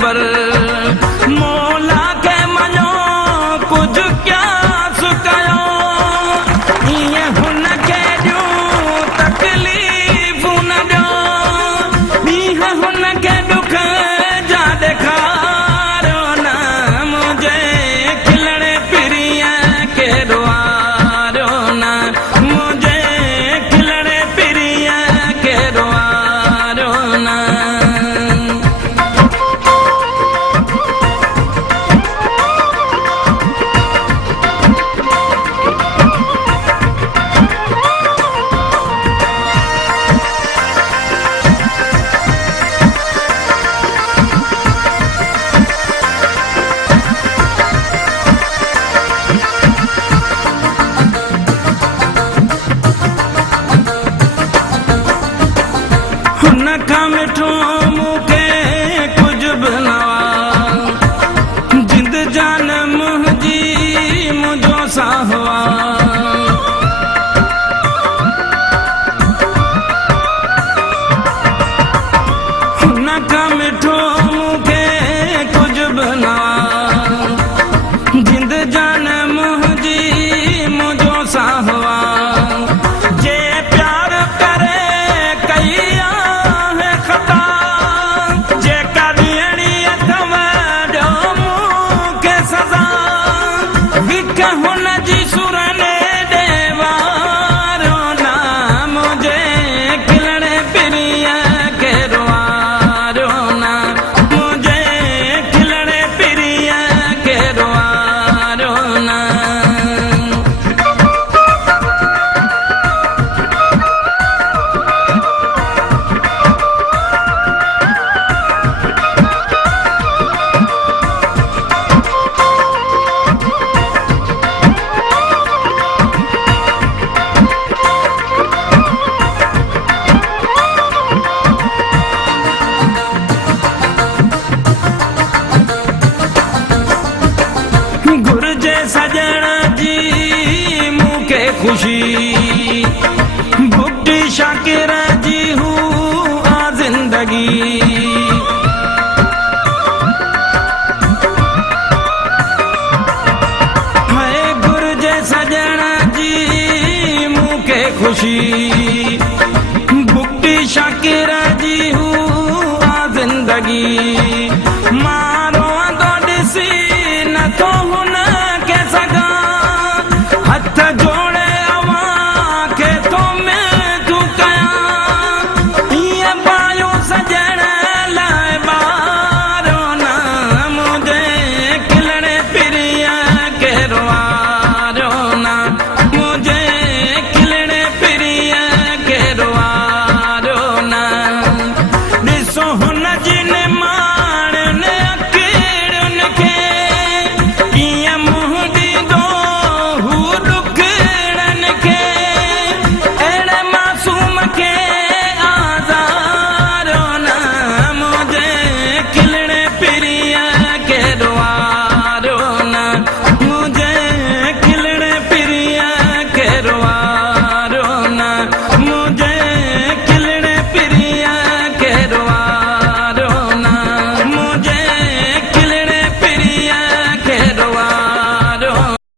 ख़बर मौला के मञो कुछ क्या सुकायो ये हुन के ॾियो तकलीफ़ूं न ॾियो मींह हुन के दुख जा ॾेखारियो न मुंहिंजे खिलणे पिरीअ के ॾुआरियो न मुंहिंजे खिलणे पिरीअ के ॾुआरियो न हुन खां मिठो मूंखे कुझु बि न आहे जिंद जान मुंहिंजी मुंहिंजो साहो आहे हुन खां मिठो मूंखे कुझु बि न आहे जिंद जान मुंहिंजी मुंहिंजो साहो आहे जे प्यार करे कई आहे ख़ता जेका ॾियणी अथव ॾियो मूंखे सज़ा विक हुन जी सुरने ॾे वारियो न मुंहिंजे खिलणे पिरीअ के ॾुआरियो न मुंहिंजे खिलणे पिरीअ के ॾुआरियो न घुर्जे सजण जी मूंखे ख़ुशी बुक्ति शाकिर जी हू आ ज़िंदगी हाय घुर्जे सजण जी मूंखे ख़ुशी बुक्ति शाकिर जी हू आ ज़िंदगी मारो